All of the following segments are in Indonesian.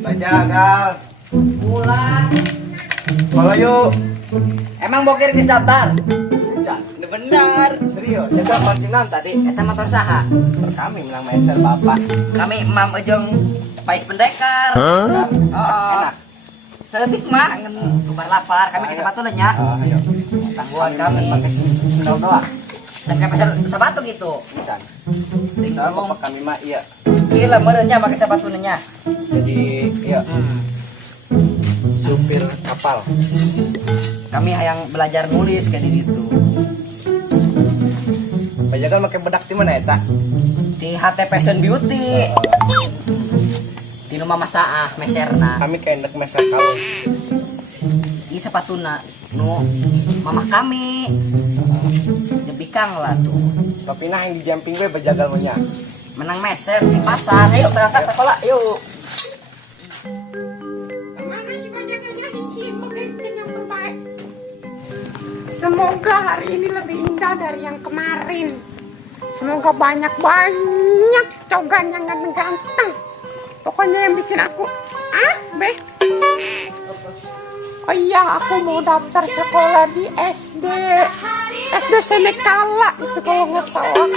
Bajagal. Pulang. Kalau yuk. Emang bokir geus daftar? Benar. Serius. Jaga marginan tadi. Eta motor saha? Kami menang meser bapak. Kami Mam Ejong Pais Pendekar. Enak. Seutik mah ngen bubar lapar, kami ke sabatu nya. Ayo. Tangguhan kami. Pakai sendal doang. Dan kami sabatu gitu. Bukan. Tinggal Bapak kami mah iya. Gila meureunnya make sabatu nya. Jadi iya. Supir kapal. Kami hayang belajar nulis kayak gitu. Bajagal pakai bedak di mana eta? Di HT Fashion Beauty. Di rumah Masaah meserna. Kami kayak endek meser kalung. Ieu sepatuna nu mamah kami. Jebikang lah tuh. Tapi nah yang di jumping gue bajagal punya. Menang meser di pasar. Ayo berangkat ke sekolah, yuk. Kemana sih bajagalnya si pengantin yang terbaik? Semoga hari ini lebih indah dari yang kemarin. Semoga banyak cogan yang ganteng-ganteng. Pokoknya yang bikin aku oh iya, aku mau daftar sekolah di SD Senekala itu kalau nggak salah.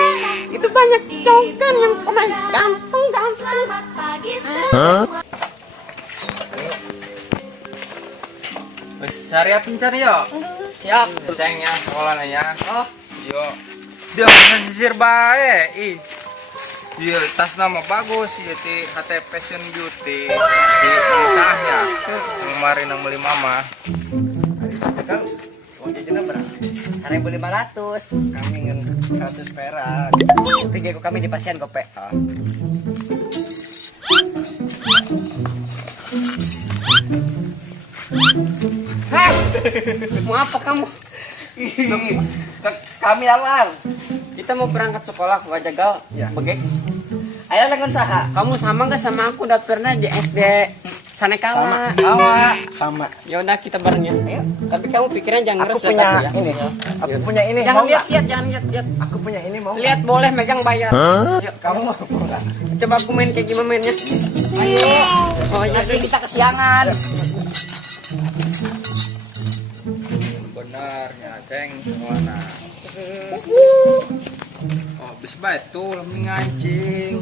Itu banyak cogan yang pemain ganteng. Syariah pencari yuk. Siap. Ceng ya sekolah nanya. Oh, Yo. Dia bisa sisir bae. Ih. Iya, tas nama bagus ya di HT Fashion Beauty di pengusaha. Kemarin yang beli mama. Kan uang jajannya berapa? 1.500. Kami ingin 100 perak. Tiga kami di pasien gope. Hah? Mau apa kamu? Kami awal. Kita mau berangkat sekolah ke Bajagal, Ya. Begek. Ayo langsung saha. Kamu sama nggak sama aku daftarnya di SD Sanekala? Sama. Ya udah kita bareng ya. Ayo. Tapi kamu pikirnya jangan Aku ngeres punya ya. ini. Aku punya ini. Jangan mau nggak? lihat, jangan lihat. Aku punya ini mau. Lihat boleh megang bayar. Yuk, Kamu mau nggak? coba aku main kayak gimana mainnya. Ayo. Oh iya. Nanti kita kesiangan. Benarnya, ceng mana? Oh, bis batu lembing ngancing.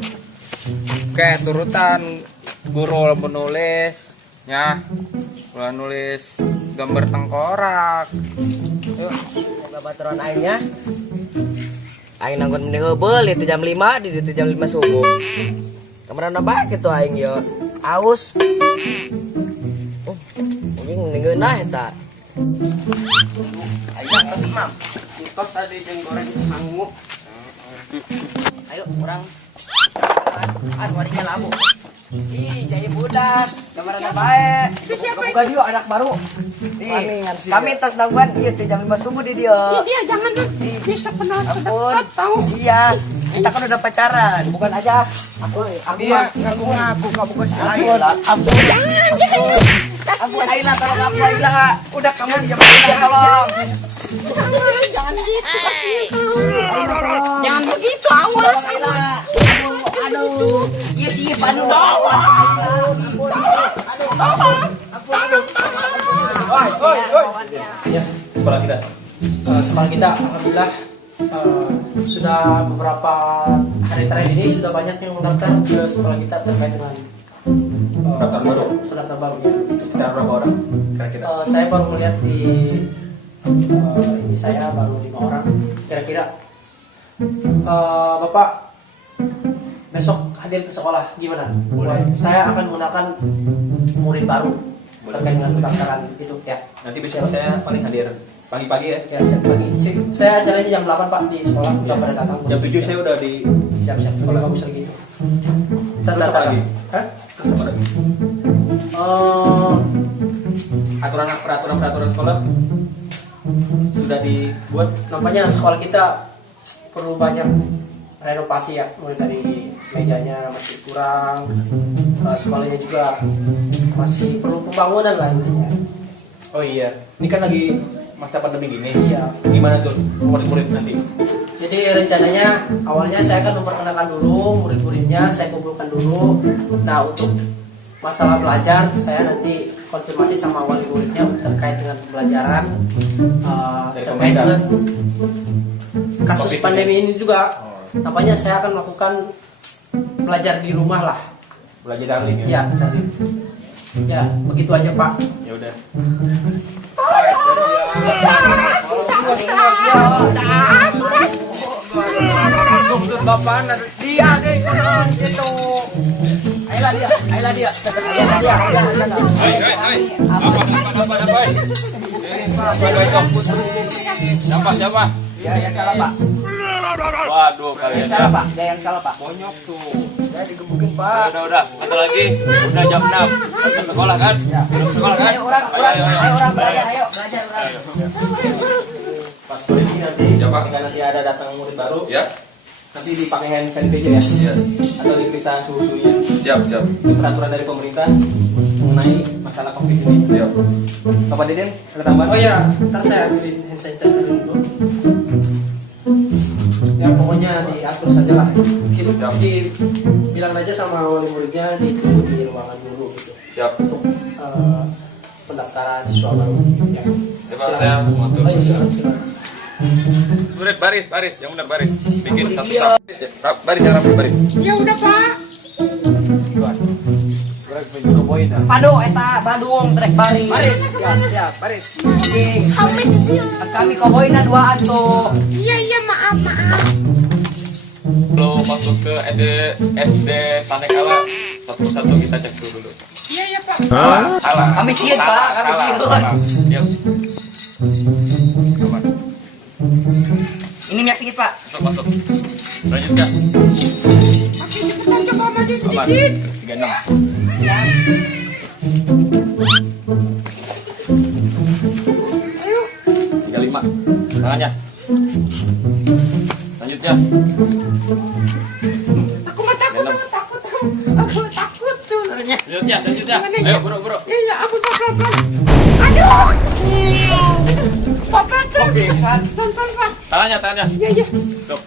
Oke, turutan guru menulis ya. Gua nulis gambar tengkorak. Yuk, moga baturan aingnya. Aing nanggon meni heubeul itu jam 5 di ditu jam 5 subuh. Kemarin apa gitu aing yo. Aus. Anjing ngeunah eta. Ayo terus mam. Tos tadi jeung goreng sanggup. Ayo orang. Wadinya labu. Ih, jadi budak. Kemarin bae. Itu siapa Buka dia anak baru. Ih, kami tas nangguan ieu teh jam 5 subuh di dia. Dia jangan tuh bisa kenal Ampun. sedekat tahu. Iya. Kita kan udah pacaran. Bukan aja. Aku Iya, ngaku-ngaku kamu ke si Aku Ayla. Aku Ayla, tolong aku Ayla. Udah kamu diam aja tolong. Jangan gitu, kasihan kau. Jangan begitu awas. Tolong Ayla. Aduh. Yes, yes, aduh. Ya, sekolah kita. Sekolah kita, alhamdulillah sudah beberapa hari terakhir ini sudah banyak yang mendaftar ke sekolah kita terkait dengan Daftar baru. pendaftar baru ya. Sekitar berapa orang kira-kira? Saya baru melihat di ini saya baru 5 orang kira-kira. Bapak besok hadir ke sekolah gimana? Saya akan menggunakan murid baru terkait dengan pendaftaran itu ya. Nanti besok saya paling hadir pagi-pagi ya. Ya, siap pagi. Saya acaranya jam 8 Pak di sekolah udah pada datang. Jam 7 saya udah di Siap-siap sekolah bagus lagi itu. Terus apa lagi? Hah? Terus apa lagi? Peraturan sekolah sudah dibuat. Nampaknya sekolah kita perlu banyak renovasi ya, mulai dari mejanya masih kurang, sekolahnya juga masih perlu pembangunan lah intinya. Oh iya, ini kan lagi masa pandemi gini. Iya. Gimana tuh murid-murid nanti? Jadi rencananya awalnya saya akan memperkenalkan dulu murid-muridnya, saya kumpulkan dulu. Nah untuk masalah belajar saya nanti konfirmasi sama wali muridnya terkait dengan pembelajaran, terkait dengan kasus COVID pandemi ini juga. Nampaknya saya akan melakukan belajar di rumah lah. Belajar daring ya? Ya, daring. Ya, begitu aja Pak. Ya udah. Tuntut bapak dia deh sana gitu. Ayla dia. Siapa? Ya, yang salah Pak. Waduh, kalian Salah Pak. Dia yang salah Pak. bonyok tuh. Saya digebukin Pak. Udah, bentar lagi. Udah jam 6. Ke sekolah kan? Sekolah kan? Ayo orang belajar, ayo belajar. Pas sore ini nanti, Siapa? ketika nanti ada datang murid baru, Ya, nanti dipakai hand sanitizer ya, ya. atau diperiksa suhunya. Siap. Itu peraturan dari pemerintah mengenai masalah COVID ini. Siap. Bapak Deden, ada tambahan? Oh ya, ntar saya ambilin hand sanitizer dulu. Ya pokoknya diatur saja lah. Gitu, bilang aja sama wali muridnya ditunggu di ruangan dulu gitu. Siap. Untuk pendaftaran siswa baru. Ya. Coba saya mengatur. Oh, iya, silakan. Murid baris, yang benar baris. Bikin satu-satu. Baris yang rapi, baris. Ya udah Pak. Padu eta Bandung trek baris. Siap, baris. Kami koboyna duaan tuh. Iya maaf. Lo masuk ke SD Sanekala, satu-satu kita cek dulu. Iya Pak. Salah. Kami siun, Pak. Kami siun. Siap. Aman. Ini minyak sedikit Pak. Masuk. Lanjutkan. Makin cepetan coba maju Aman. sedikit. 36. Ayo. 35. Tangannya. Lanjutnya. Aku mah takut. Aku takut tuh. Lanjutnya. Ayo, bro. Iya, aku pelan-pelan. Aduh. Bapak tuh. Pelan-pelan Pak. Tangannya. Iya. Stop.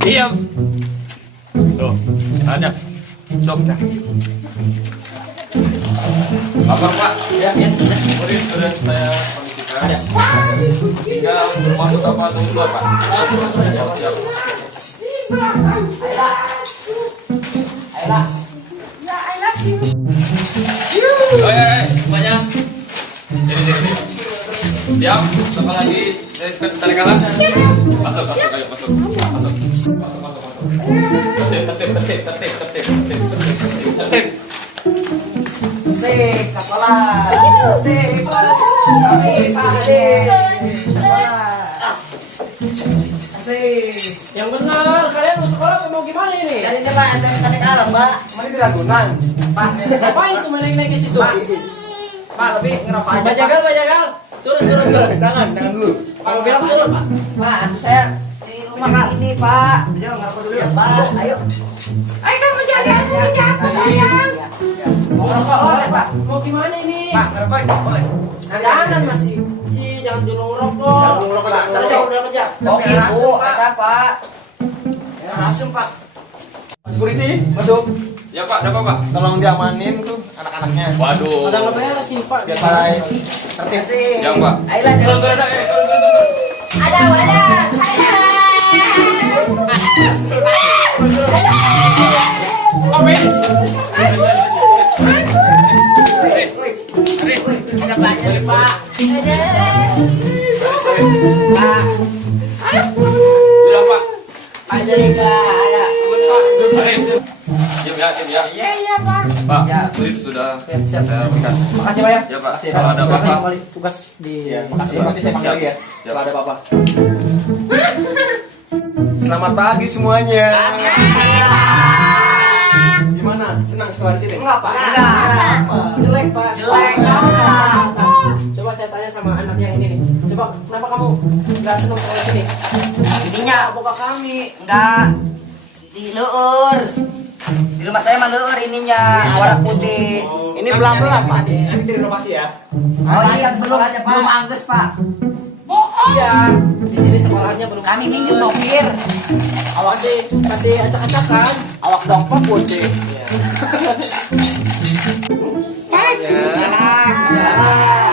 Diam. Tuh, tangannya. Stop. Pak. Ya. Murid sudah saya kondisikan. Tinggal masuk apa atau keluar, Pak? Siap. Ayla. Ya, I love you. Semuanya. Sini. Siap, sama lagi. Saya tarik kalah. Masuk, ayo, masuk. Tertib. Sik, sekolah. Sik, kami pade. Sekolah. Sik. Yang benar, kalian mau sekolah atau mau gimana ini? Dari ini Pak, dari tarik alam Mbak. Mana di Ragunan? Pak, Apa itu naik ke situ? Pak, lebih ngerokok aja. Bajagal. Turun. Tangan guru. Pak bilang turun. Pak, itu saya di rumah kali ini, Pak. Jangan ngerokok dulu Ya, ya. Pak. Ayo. Ayo kamu jaga sini aku sayang. Mau ngerokok boleh, Pak. Mau gimana ini? Pak, ngerokok boleh. Jangan masih kecil, jangan dulu ngerokok. Jangan dulu ngerokok, Pak. Udah kerja. Oh, Tapi ibu, asem, Pak. ada, Pak. Asem, Pak. Mas Security, masuk. Ya Pak, ada apa Pak? Tolong diamanin tuh anak-anaknya. Waduh. Ada ngeberes sih, Pak. Biar saya Terima kasih. Ya Pak. Ayolah, Turun, jalan. turun, turun. Ada. Ada banyak nih, Pak. Sudah Pak. Aja nih, Pak. Ada. Aris. Diam ya. Iya Pak. Pak, Ya. kurir sudah Siap. saya berikan. Makasih, Pak ya. Ya Pak, Makasih, kalau ada Silakan apa-apa. kembali tugas di Makasih, nanti saya panggil lagi ya. Siap. Kalau ada apa-apa. Selamat pagi semuanya. Gimana? Senang sekolah di sini? Enggak, Pak. Jelek, Pak. Jelek. Coba saya tanya sama anak yang ini nih. Coba kenapa kamu nggak senang sekolah sini? Ininya buka kami. Enggak. Di leur. Di rumah saya mah leur ininya, warna putih. Ini pelan-pelan, Pak. Nanti direnovasi ya. Oh iya, sekolahnya Pak. Belum angges, Pak. Iya, di sini sekolahnya belum. Kami minjem nopir. Masih acak-acakan. Awak dong, Pak, putih.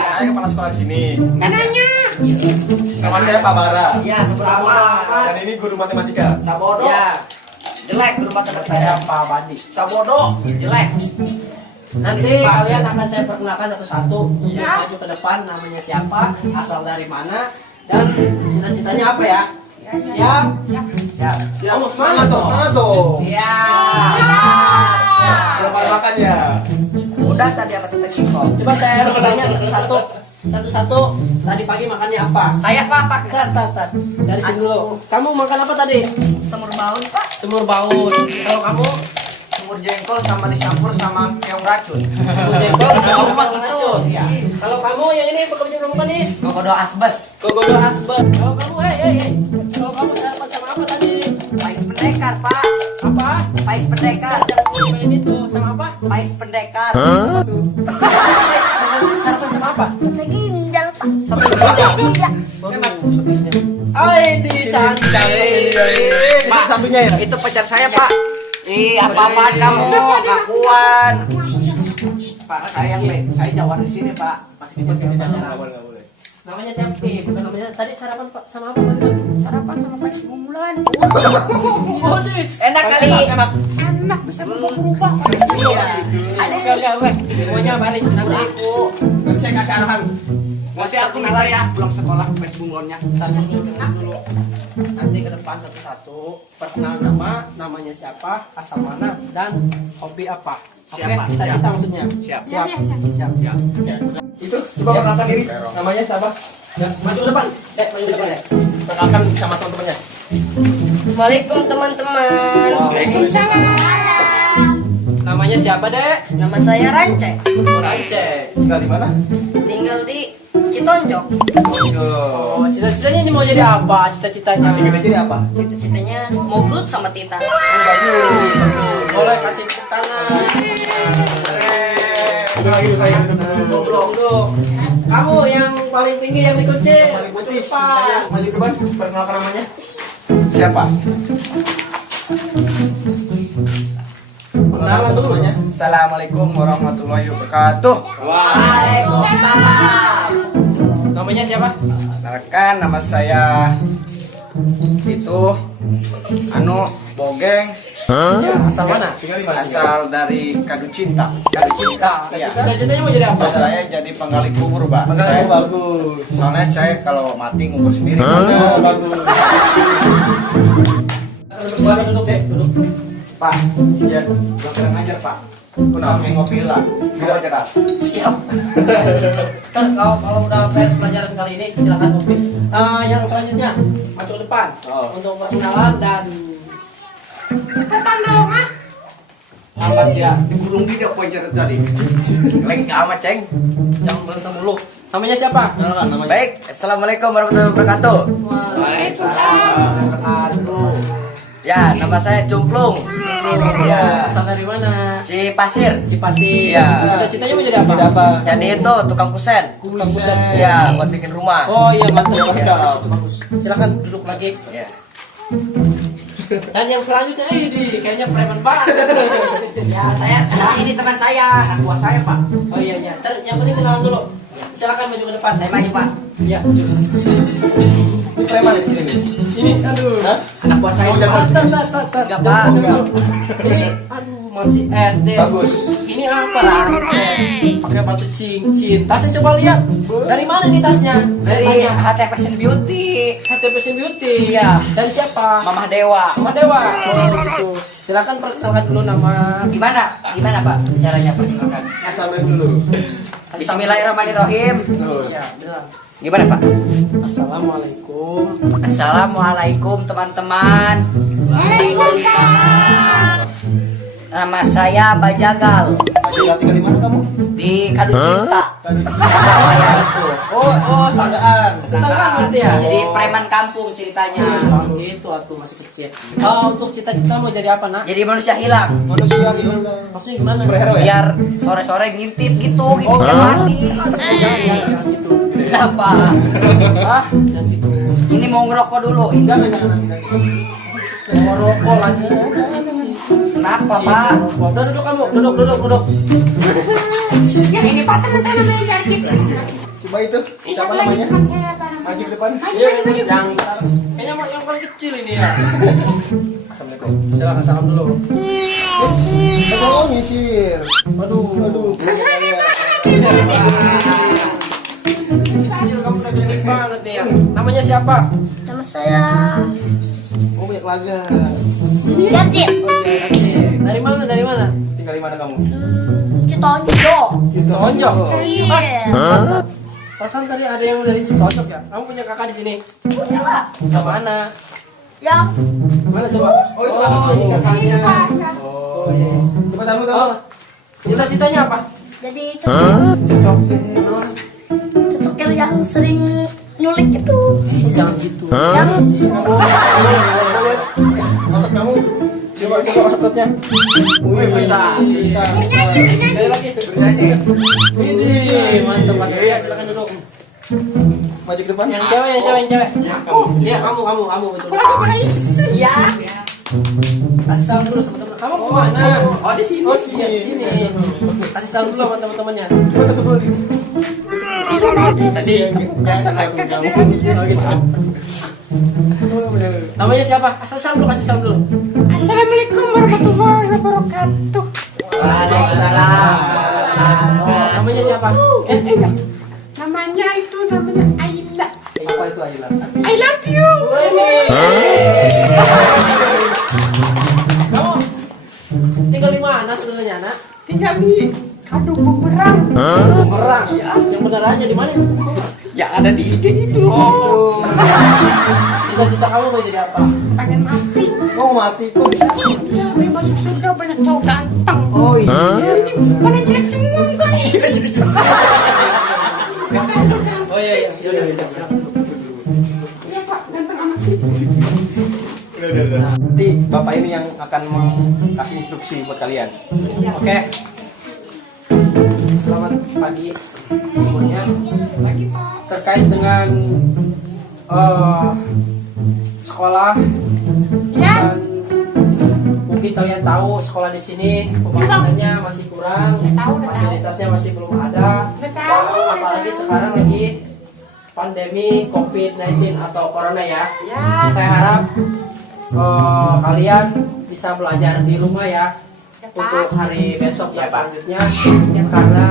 Saya kepala sekolah di sini. Dananya. Nama saya Pak Bara. Iya, sebelah. Dan ini guru matematika. Sabodo. Ya. Jelek berubah tempat Saya Pak Bandi. Sabodo. Jelek. Nanti kalian akan saya perkenalkan satu-satu. Maju ke depan, namanya siapa, asal dari mana, dan cita-citanya apa ya? Siap? Siap. Kamu semangat dong. Mana tuh? Siap. Berapa makan ya? Udah tadi apa sih Ciko? Coba saya bertanya satu-satu. Satu-satu, tadi pagi makannya apa? Saya Pak. Tar. Dari sini dulu. Kamu makan apa tadi? Semur baun Pak. Semur baun. Kalau kamu, Semur jengkol sama dicampur sama keong racun. semur jengkol, kamu makan racun. Iya. Kalau kamu yang ini pekerja rumah nih, Kokodo asbes. kokodo asbes. Kalau kamu, kalau kamu sarapan sama apa tadi? Pais pendekar Pak. Apa? Pais pendekar. Jangan itu sama apa? Pais pendekar. Sarapan sama apa? Sate ginjal, Pak. Sate ginjal. Enak satenya. Ay, di cantik. Pak, satunya ya? Itu pacar saya Pak. Ih, apa-apaan kamu? Ngakuan. Pak, sayang, Pak. Saya jawab di sini, Pak. Masih kecil kan pacaran. Nggak boleh. Namanya siapa? Bukan namanya. Tadi sarapan Pak sama apa tadi? Sarapan sama pais bulan. Oh, deh. Enak kali. Enak bisa berubah-ubah. Enggak. Semuanya baris nanti. Nanti saya kasih arahan. Nanti aku nilai ya pulang sekolah pes bunglonnya. Ntar dulu. Nanti ke depan satu-satu. Personal namanya siapa, asal mana, dan hobi apa. Oke, Siap, Pak. cita-cita maksudnya. Siap. Siap. Itu, coba perkenalkan diri. Namanya siapa? Ya, maju ke depan. Maju ke depan ya. Perkenalkan sama teman-temannya. Assalamualaikum teman-teman. Waalaikumsalam. Namanya siapa, Dek? Nama saya Rance. Rance. Tinggal di mana? Tinggal di Citonjok. Oh, cita-citanya mau jadi apa? Cita-citanya. Tinggal jadi apa? Cita-citanya mau gelut sama Tita. Bagus. Boleh kasih tepuk tangan. Duduk lagi. Duduk. Kamu yang paling tinggi yang dikunci. Maju ke depan. Maju ke depan, perkenalkan namanya. Siapa? Perkenalan dulu. namanya. Assalamualaikum warahmatullahi wabarakatuh. Waalaikumsalam. Namanya siapa? Perkenalkan, nama saya itu Bogeng. Ya, Asal mana? tinggal di mana? Asal dari Kadu Cinta. Kali cinta. Iya. Cita-citanya mau jadi apa? Saya jadi penggali kubur, Pak. Penggali Saya kubur. bagus. Soalnya saya kalau mati ngubur sendiri. Bagus. Duduk. Pak, ya, gak kira ngajar, Pak. Aku namanya ngopi lah. Gak aja, Kak. Siap. Kan kalau udah beres pelajaran kali ini silakan ngopi. Yang selanjutnya maju ke depan untuk perkenalan dan Cepetan dong, ah. Amat ya, gulung tidak pointer tadi. Lagi amat, Ceng. jangan berantem dulu. Namanya siapa? Baik, assalamualaikum warahmatullahi wabarakatuh. Ya, nama saya Cumplung. Ya, Asal dari mana? Cipasir. Cipasir. Ya. Cita-citanya mau jadi apa? Jadi itu tukang kusen. Tukang kusen. Ya, buat bikin rumah. Oh iya, mantap. Ya. Bagus. Silakan duduk lagi. Ya. Dan yang selanjutnya ini kayaknya preman banget. Ya, ini teman saya. Anak buah saya, Pak. Oh iya. Yang penting kenalan dulu. Silakan maju ke depan. Saya maju, Pak. Iya, maju. Ini preman ini. Ini, aduh. Anak buah saya. Entar. Enggak, Pak. Ini, aduh, masih SD. Bagus. Ini apa, rantai? Pakai batu cincin. Tasnya coba lihat. Dari mana nih tasnya? Dari HT Fashion Beauty. HT Fashion Beauty. Iya. Dari siapa? Mamah Dewa. Mama Dewa. Oh, gitu. Silakan perkenalkan dulu nama. Gimana Pak caranya perkenalkan? Assalamualaikum dulu. Bismillahirrahmanirrahim. Iya, bilang. Gimana Pak? Assalamualaikum. Assalamualaikum teman-teman. Waalaikumsalam. Nama saya Bajagal Tinggal di mana kamu? di Kadu Cinta. Kadu Cinta. Saya itu. Oh, sanggaan. Tetanggaan berarti ya? Jadi preman kampung ceritanya. Itu aku masih kecil. Oh, untuk cita-cita mau jadi apa, Nak? Jadi manusia hilang. Manusia hilang. Maksudnya gimana? Superhero ya? Biar sore-sore ngintip gitu tiap hari. Jangan gitu. Kenapa? Ah, jangan gitu. Ini mau ngerokok dulu. Ini Jangan. Mau rokok lagi. kenapa Pak? Udah duduk kamu, duduk. Yang ini Pak teman saya namanya Jarkit. Coba itu. Siapa Lagi namanya? teman saya Pak namanya. Maju ke depan. Iya, yang kayaknya yang paling kecil ini ya. Assalamualaikum. Silakan salam dulu. Kamu nyisir. Aduh. Kecil kamu udah gede banget nih ya. Namanya siapa? Nama saya Oh, banyak laga. Yarjit Dari mana? Tinggal di mana kamu? Citonjok. Tonjok. Iya. Pasan tadi ada yang dari Citonjok ya? Kamu punya kakak di sini? Punya Pak. Yang mana? Yang Mana coba? Oh, itu kakaknya. ini kakaknya. Pak, ya. Oh iya. Coba tahu. Oh, cita-citanya apa? jadi cocoknya yang sering nyulik itu. Jangan gitu. Yang Otot kamu. Coba ototnya. Wih, besar. Sekali lagi. Ini mantap. Ya, silakan duduk. Maju ke depan. Yang cewek. Iya, kamu betul. Iya. Kasih salam dulu sama teman. Kamu kemana? Oh, di sini. Oh, iya, di sini. Kasih salam dulu sama teman-temannya. Coba tutup dulu. Tadi Oh, gitu. Namanya siapa? Kasih salam dulu. Assalamualaikum warahmatullahi wabarakatuh. Waalaikumsalam. Namanya siapa? Namanya Ayla. Apa itu Ayla? I love you. Kamu tinggal di mana sebenarnya, Nak? Tinggal di Kadu Bumerang. Bumerang. Yang benerannya di mana? Yang ada di ide itu. Oh. Cita-cita kamu mau jadi apa? Pengen mati. Mau mati kok. Ya, mau masuk surga banyak cowok ganteng. Oh iya. Ini mana jelek semua kan? Oh iya. Yaudah, silakan. Iya Pak, ganteng amat sih. Udah. Nanti bapak ini yang akan kasih instruksi buat kalian. Oke. Selamat pagi semuanya. Lagi Pak. Terkait dengan sekolah Ya. dan mungkin kalian tahu sekolah di sini pembangunannya masih kurang, fasilitasnya masih belum ada. Apalagi sekarang lagi pandemi COVID-19 atau corona ya. Ya. Saya harap kalian bisa belajar di rumah ya untuk hari besok dan selanjutnya karena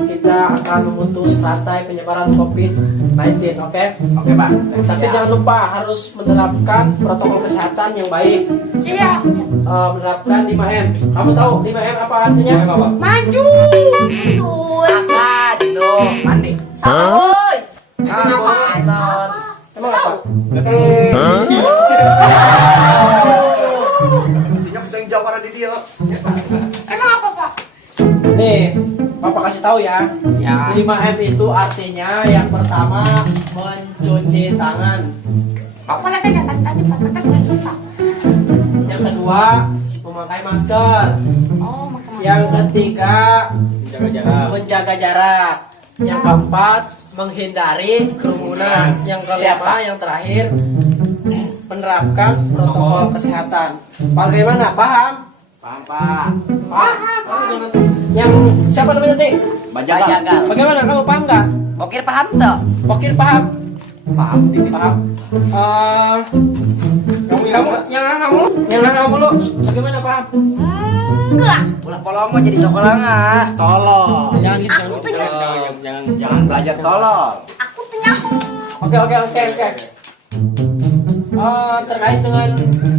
kita akan memutus rantai penyebaran COVID-19, oke? Oke Pak. Tapi jangan lupa harus menerapkan protokol kesehatan yang baik. Iya. Menerapkan 5M. Kamu tahu 5M apa artinya? Maju. Makan, minum, mandi. Sawoy. Asnon. Emang apa? Intinya bisa yang jawab di dia. Emang apa Pak? Nih, Papa kasih tahu ya. Ya. 5M itu artinya yang pertama mencuci tangan. Pokoknya pegang tadi pas kata saya suka. Yang kedua memakai masker. Oh, makan. Yang ketiga Jaga jarak. menjaga jarak. Yang keempat menghindari kerumunan. Yang kelima yang terakhir menerapkan protokol kesehatan. Bagaimana? Paham? Paham pak. Paham. Yang siapa namanya tadi? Bajagal. Bagaimana? Kamu paham nggak? Bokir paham tuh. Pokir paham? Paham tipis. Paham. Kamu lu, bagaimana paham? Enggak. Ulah polong mah jadi sekolah ngah. Tolol. Jangan gitu. Aku tuh Jangan belajar tolol. Aku tuh nyaku. Oke. Terkait dengan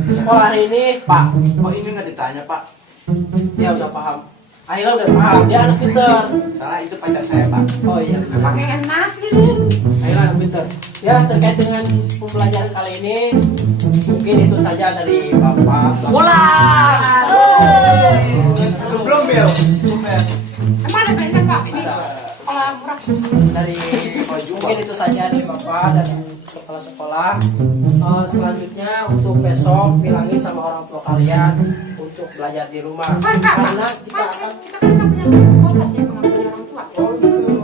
sekolah hari ini, Pak, kok ini nggak ditanya pak? dia udah paham. Akhirnya udah paham. Dia anak pinter. Salah itu pacar saya pak. Oh iya. Pakai enak nih. Akhirnya anak pinter. Ya terkait dengan pembelajaran kali ini, mungkin itu saja dari Bapak. Pulang. Belum Bil. Super. Emang ada banyak Pak ini sekolah murah. Dari mungkin itu saja dari Bapak dan kepala sekolah. Selanjutnya untuk besok bilangin sama orang tua kalian untuk belajar di rumah karena kita akan Kita kan nggak punya oh, pasti nggak punya orang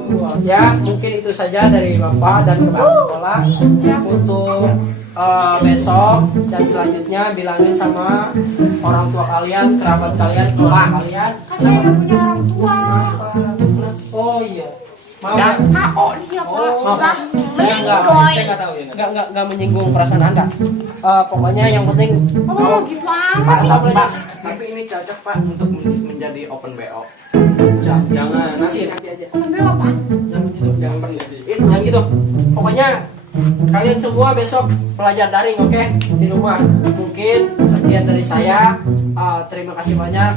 tua. ya mungkin itu saja dari Bapak dan kepala sekolah untuk besok dan selanjutnya bilangin sama orang tua kalian, kerabat kalian, keluarga kalian. Kan saya nggak punya orang tua. Oh iya. Mau Dan KO dia Pak. Maaf, saya nggak menyinggung perasaan Anda. Pokoknya yang penting Oh, gitu Pak, amat. pak, tapi ini cocok pak untuk menjadi open BO. Jangan nanti aja. Ambil apa? Jangan berhenti. Jangan gitu. Pokoknya kalian semua besok belajar daring, oke? Di rumah. Mungkin sekian dari saya. Terima kasih banyak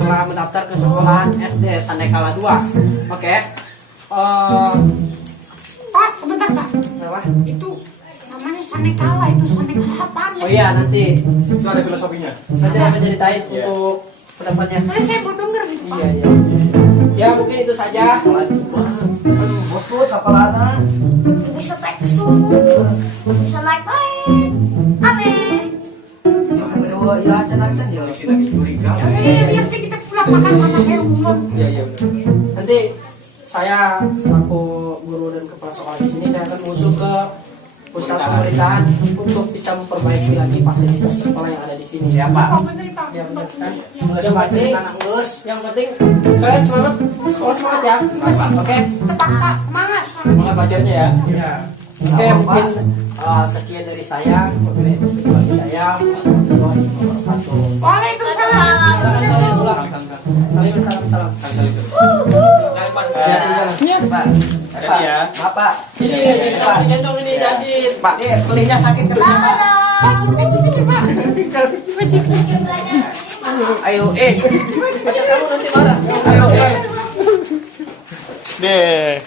telah mendaftar ke sekolahan SD Sanekala 2. Oke. Pak, sebentar Pak. Kenapa? Itu namanya Sanekala, itu Sanekala apaan ya? Oh iya, nanti Itu ada filosofinya. aku ceritain Iya. untuk kedepannya. Soalnya saya mau denger gitu Pak. Iya. Ya mungkin itu saja. Butut apalana. Bisa teksu. Bisa naik. Aneh. Yang kedua ya acan-acan ya. Di sini lagi curiga. Biar kita pulang makan sama saya umum. Iya iya benar. Nanti saya selaku guru dan kepala sekolah di sini saya akan usul ke pusat pemerintahan untuk bisa memperbaiki lagi fasilitas sekolah yang ada di sini. Siapa? Oh, bener Pak. Ya benar kan? Yang penting anak ngus. Yang penting kalian semangat, sekolah semangat ya. Oke. Terpaksa semangat. Semangat belajarnya ya. Ya. Oke, mungkin sekian dari saya. Oke, dari saya. Warahmatullahi wabarakatuh. Waalaikumsalam. Silakan kalian pulang. Salam. Jangan pas jalan. Pak. Pak ya. Bapak. Ini gendong ini janji. Pak, pelihnya sakit kan Pak. Ayo, Pacar kamu nanti marah. ayo, Deh.